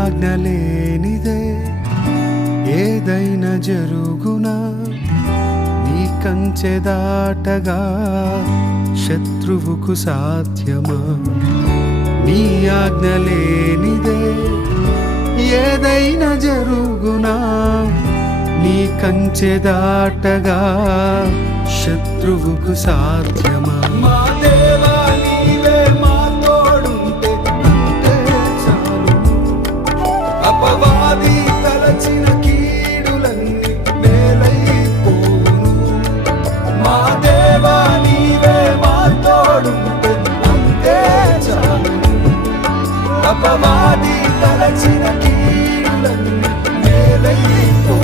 ఆజ్ఞ లేనిదే ఏదైనా జరుగునా, నీ కంచె దాటగా శత్రువుకు సాధ్యమా? నీ ఆజ్ఞ లేనిదే ఏదైనా జరుగునా, నీ కంచె దాటగా శత్రువుకు సాధ్యమా? మా దేవా నీవే మా తోడుంటే అంతే చాలును. అపవాది తలచిన కీడులన్నీ మేలైపోవును. మా దేవా నీవే మా తోడుంటే అంతే చాలును. అపవాది తలచిన కీడులన్నీ మేలైపోవును.